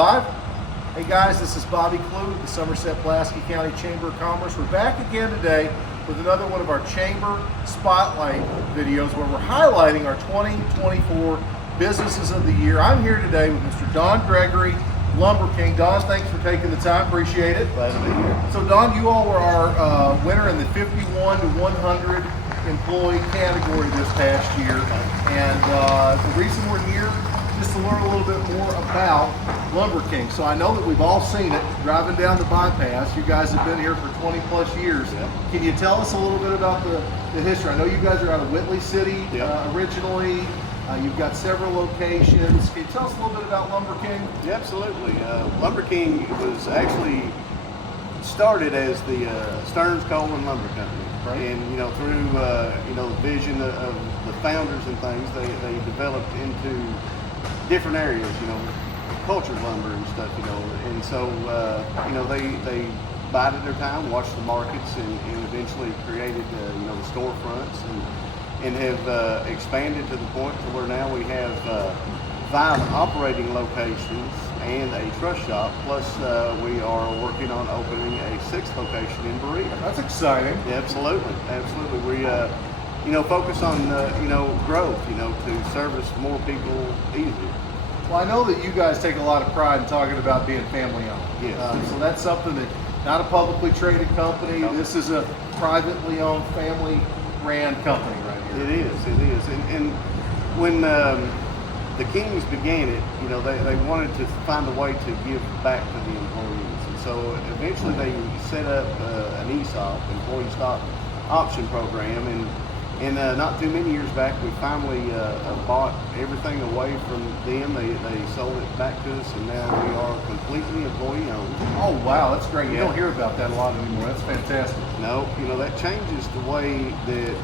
live? Hey guys, this is Bobby Clue, the Somerset-Pulaski County Chamber of Commerce. We're back again today with another one of our Chamber Spotlight videos where we're highlighting our 2024 Businesses of the Year. I'm here today with Mr. Don Gregory, Lumber King. Don, thanks for taking the time, appreciate it. Glad to be here. So Don, you all were our winner in the 51 to 100 employee category this past year. And the reason we're here just to learn a little bit more about Lumber King. So I know that we've all seen it driving down the bypass. You guys have been here for 20 plus years. Yep. Can you tell us a little bit about the history? I know you guys are out of Whitley City originally. You've got several locations. Can you tell us a little bit about Lumber King? Yeah, absolutely. Lumber King was actually started as the Stearns Coal and Lumber Company. Right. And through the vision of the founders and things, they developed into different areas, cultured lumber and stuff, and so they bided their time, watched the markets, and eventually created the storefronts and have expanded to the point to where now we have 5 operating locations and a truss shop, plus we are working on opening a 6th location in Berea. That's exciting. Yeah, absolutely. We focus on growth, to service more people easier. Well, I know that you guys take a lot of pride in talking about being family owned. Yes. So that's something that, not a publicly traded company. No. This is a privately owned, family ran company right here. It is. And when the Kings began it, they wanted to find a way to give back to the employees. And so eventually they set up an ESOP, employee stock option program, and not too many years back, we finally bought everything away from them. They sold it back to us, and now we are completely employee-owned. Oh, wow, that's great. You Yeah. don't hear about that a lot anymore. That's fantastic. No, that changes the way that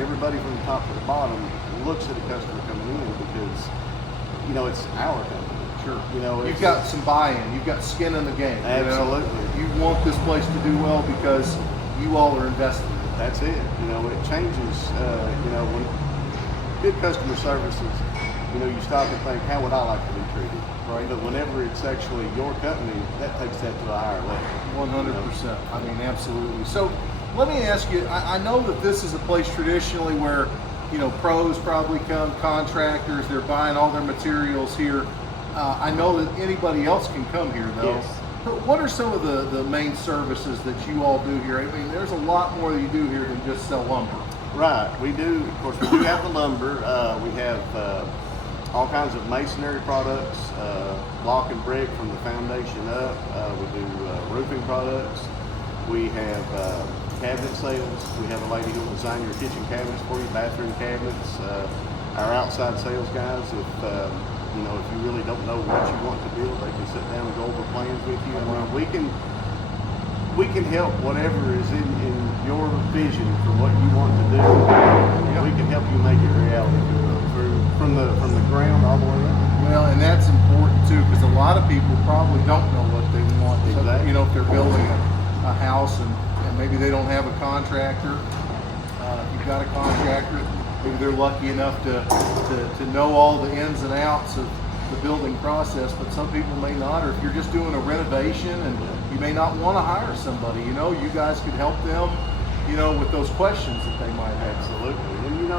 everybody from the top to the bottom looks at a customer coming in, because, it's our company. Sure. You've got some buy-in. You've got skin in the game. Absolutely. You want this place to do well because you all are invested in it. That's it. It changes, when good customer services, you stop and think, how would I like to be treated? Right. But whenever it's actually your company, that takes that to a higher level. 100%. I mean, absolutely. So let me ask you, I know that this is a place traditionally where, pros probably come, contractors, they're buying all their materials here. I know that anybody else can come here though. Yes. But what are some of the main services that you all do here? I mean, there's a lot more that you do here than just sell lumber. Right, we do. Of course, we do have the lumber. We have all kinds of masonry products, block and brick from the foundation up. We do roofing products. We have cabinet sales. We have a lady who will design your kitchen cabinets for you, bathroom cabinets. Our outside sales guys, if you really don't know what you want to build, they can sit down and go over plans with you. And we can help whatever is in your vision for what you want to do. We can help you make it reality from the ground all the way up. Well, and that's important too, because a lot of people probably don't know what they want. Exactly. If they're building a house and maybe they don't have a contractor. If you've got a contractor, maybe they're lucky enough to know all the ins and outs of the building process, but some people may not. Or if you're just doing a renovation and you may not want to hire somebody, you guys could help them, with those questions that they might have. Absolutely. And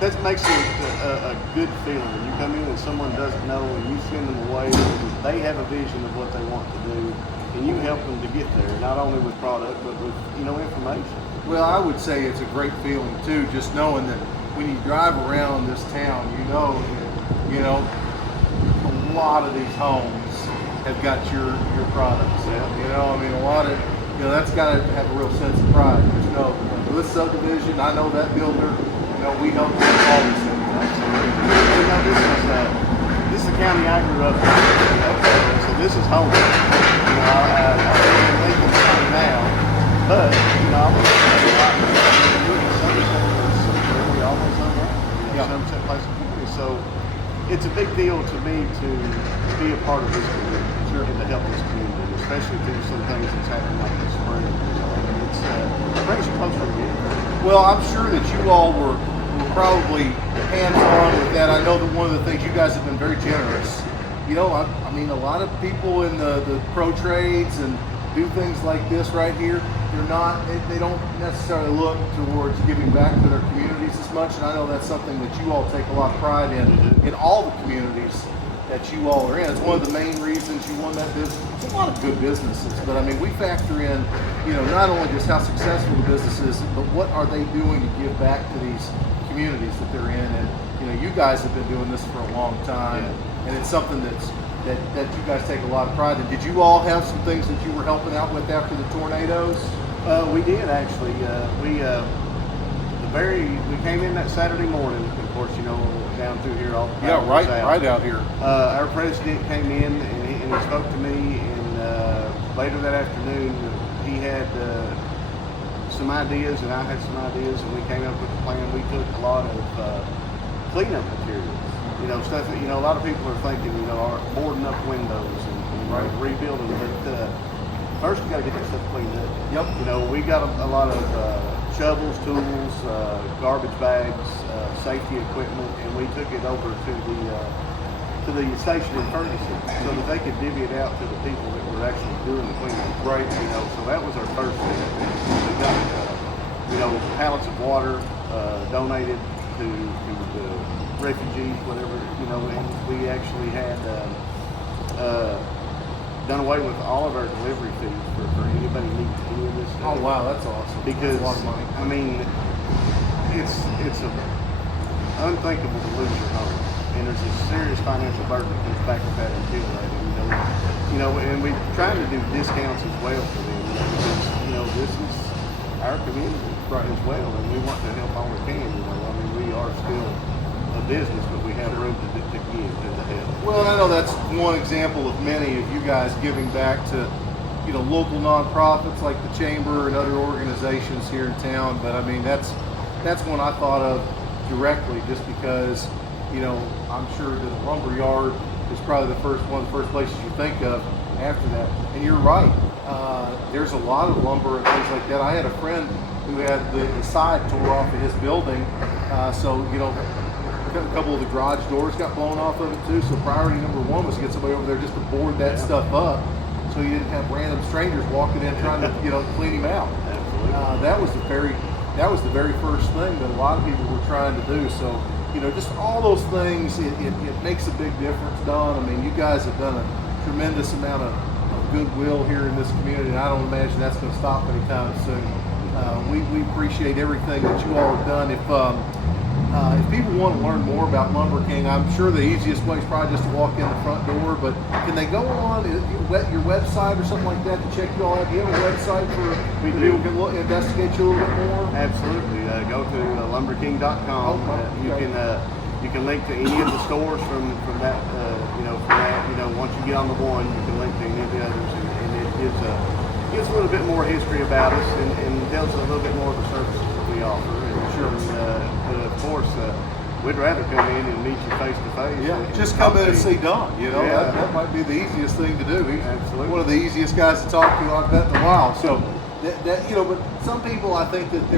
that makes it a good feeling when you come in and someone doesn't know and you send them away and they have a vision of what they want to do, and you help them to get there, not only with product but with information. Well, I would say it's a great feeling too, just knowing that when you drive around this town, a lot of these homes have got your products. Yeah. A lot of, that's got to have a real sense of pride. Because, this subdivision, I know that builder, we help them with all these things. Absolutely. This is the county I grew up in, so this is home. I live in Lincoln County now, but I was we always own that. Somerset-Pulaski County. So it's a big deal to me to be a part of this community and to help this community, especially through some things that's happening like this spring. It brings you closer together. Well, I'm sure that you all were probably hands-on with that. I know that one of the things, you guys have been very generous I mean, a lot of people in the pro trades and do things like this right here, they don't necessarily look towards giving back to their communities as much, and I know that's something that you all take a lot of pride in all the communities that you all are in. It's one of the main reasons you won that business. There's a lot of good businesses, but I mean, we factor in, not only just how successful the business is, but what are they doing to give back to these communities that they're in. And you guys have been doing this for a long time, and it's something that you guys take a lot of pride in. Did you all have some things that you were helping out with after the tornadoes? We did actually. We came in that Saturday morning. Of course, down through here all the time. Right out here. Our president came in and he spoke to me, and later that afternoon he had some ideas and I had some ideas, and we came up with a plan. We took a lot of cleanup materials. Stuff that, a lot of people are thinking, are boarding up windows and rebuilding, but first we got to get that stuff cleaned up. Yep. We got a lot of shovels, tools, garbage bags, safety equipment, and we took it over to the station in Ferguson so that they could divvy it out to the people that were actually doing the cleanup. Right. So that was our first step. We got, pallets of water donated to the refugees, whatever, and we actually had done away with all of our delivery fees for anybody needing any of this stuff. Oh wow, that's awesome. Because that's a lot of money. I mean, it's unthinkable to lose your home, and there's a serious financial burden that comes back with that accumulating. And we're trying to do discounts as well for them, because this is our community as well, and we want to help all we can. I mean, we are still a business, but we have room to give and to help. Well, and I know that's one example of many of you guys giving back to, local nonprofits like the Chamber and other organizations here in town. But I mean, that's one I thought of directly, just because, I'm sure that the lumber yard is probably one of the first places you think of after that. And you're right. There's a lot of lumber and things like that. I had a friend who had the side tore off of his building, a couple of the garage doors got blown off of it too. So priority number one was to get somebody over there just to board that stuff up, so you didn't have random strangers walking in trying to clean him out. Absolutely. That was the very first thing that a lot of people were trying to do. So just all those things, it makes a big difference, Don. I mean, you guys have done a tremendous amount of goodwill here in this community, and I don't imagine that's going to stop anytime soon. We appreciate everything that you all have done. If people want to learn more about Lumber King, I'm sure the easiest way is probably just to walk in the front door, but can they go on your website or something like that to check you all out? Do you have a website for people can investigate you a little bit more? Absolutely. Go to lumberking.com. You can link to any of the stores from that. Once you get on the one, you can link to any of the others, and it gives a little bit more history about us and tells a little bit more of the services that we offer. But of course, we'd rather come in and meet you face to face. Yeah, just come in and see Don. That might be the easiest thing to do. He's absolutely one of the easiest guys to talk to I've met in a while. So but some people, I think that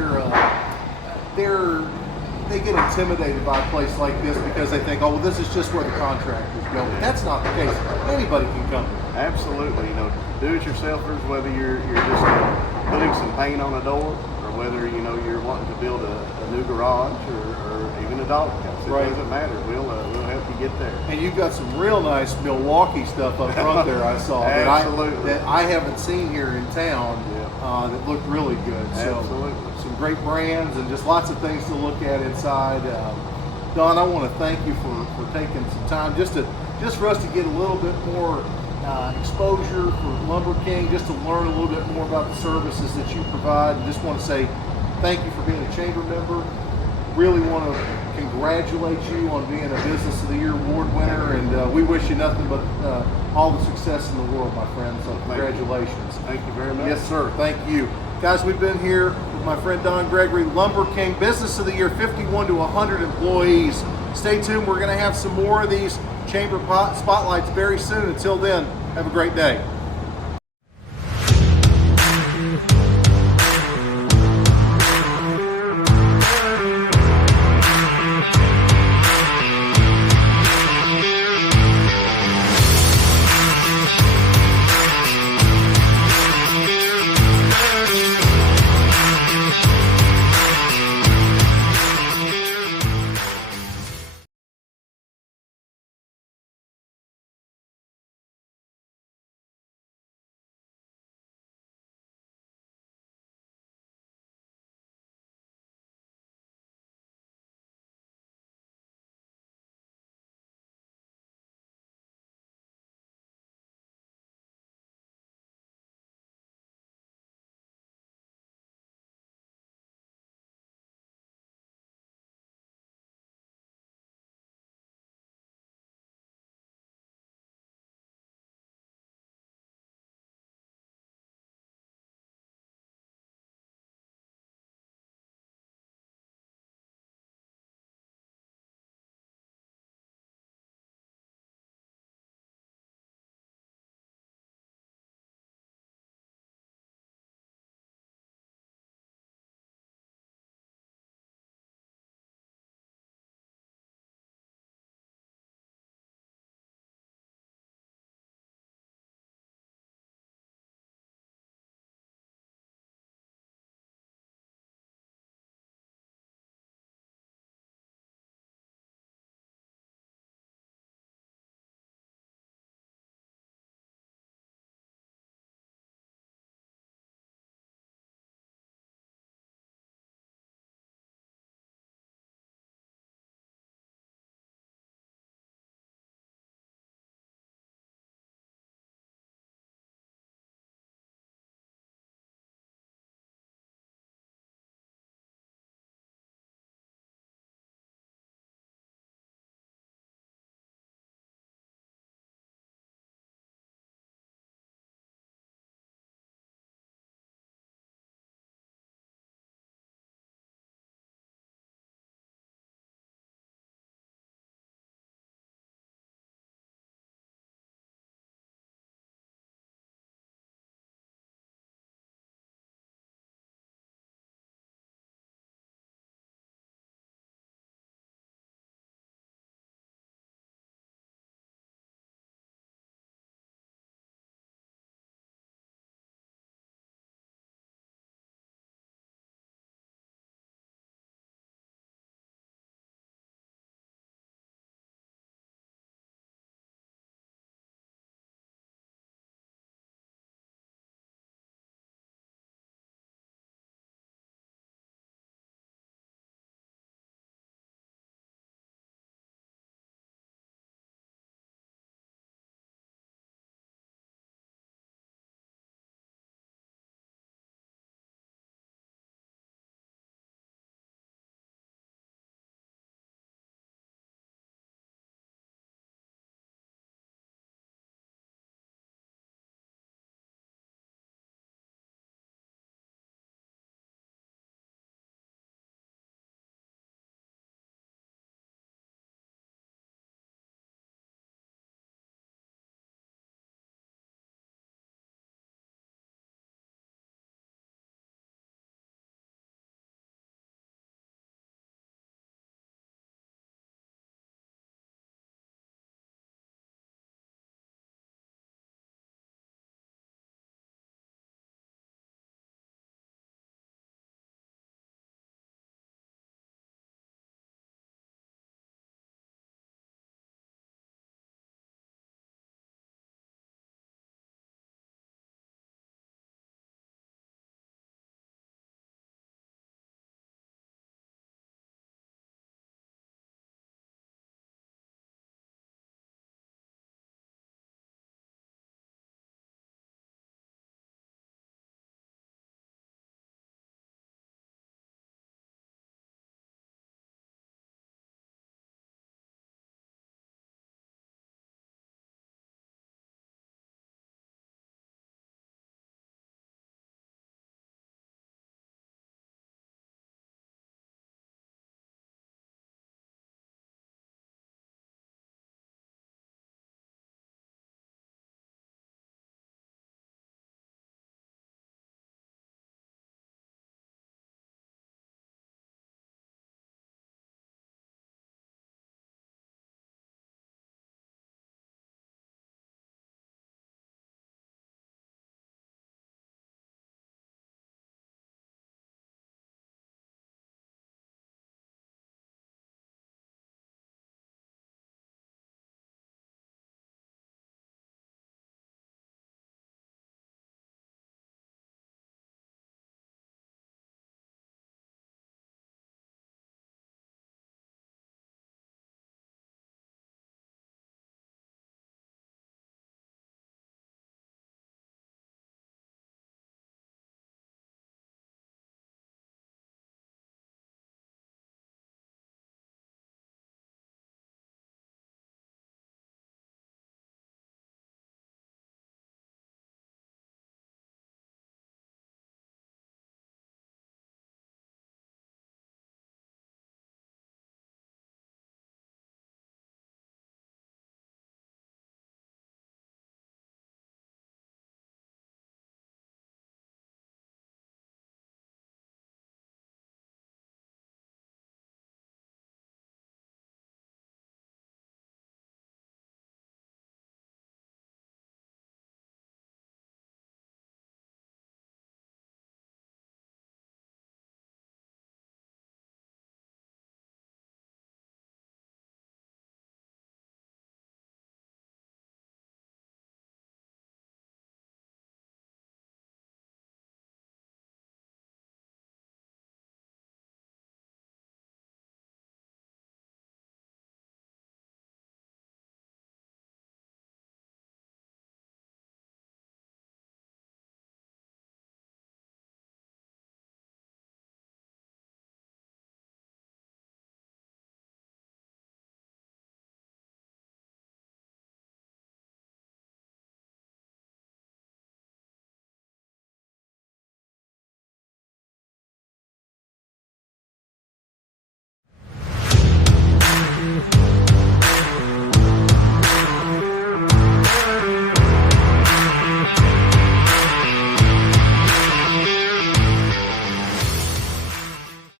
they get intimidated by a place like this because they think, oh, well, this is just where the contractors go. But that's not the case. Anybody can come here. Absolutely. Do-it-yourselfers, whether you're just putting some paint on a door, or whether you're wanting to build a new garage or even a dog house. It doesn't matter. We'll help you get there. And you've got some real nice Milwaukee stuff up front there. I saw that I haven't seen here in town. That looked really good. So absolutely. Some great brands and just lots of things to look at inside. Don, I want to thank you for taking some time just for us to get a little bit more exposure for Lumber King, just to learn a little bit more about the services that you provide. And just want to say thank you for being a chamber member. Really want to congratulate you on being a Business of the Year award winner, and we wish you nothing but all the success in the world, my friend. So congratulations. Thank you very much. Yes, sir. Thank you. Guys, we've been here with my friend Don Gregory, Lumber King, Business of the Year, 51 to 100 employees. Stay tuned. We're going to have some more of these chamber spotlights very soon. Until then, have a great day.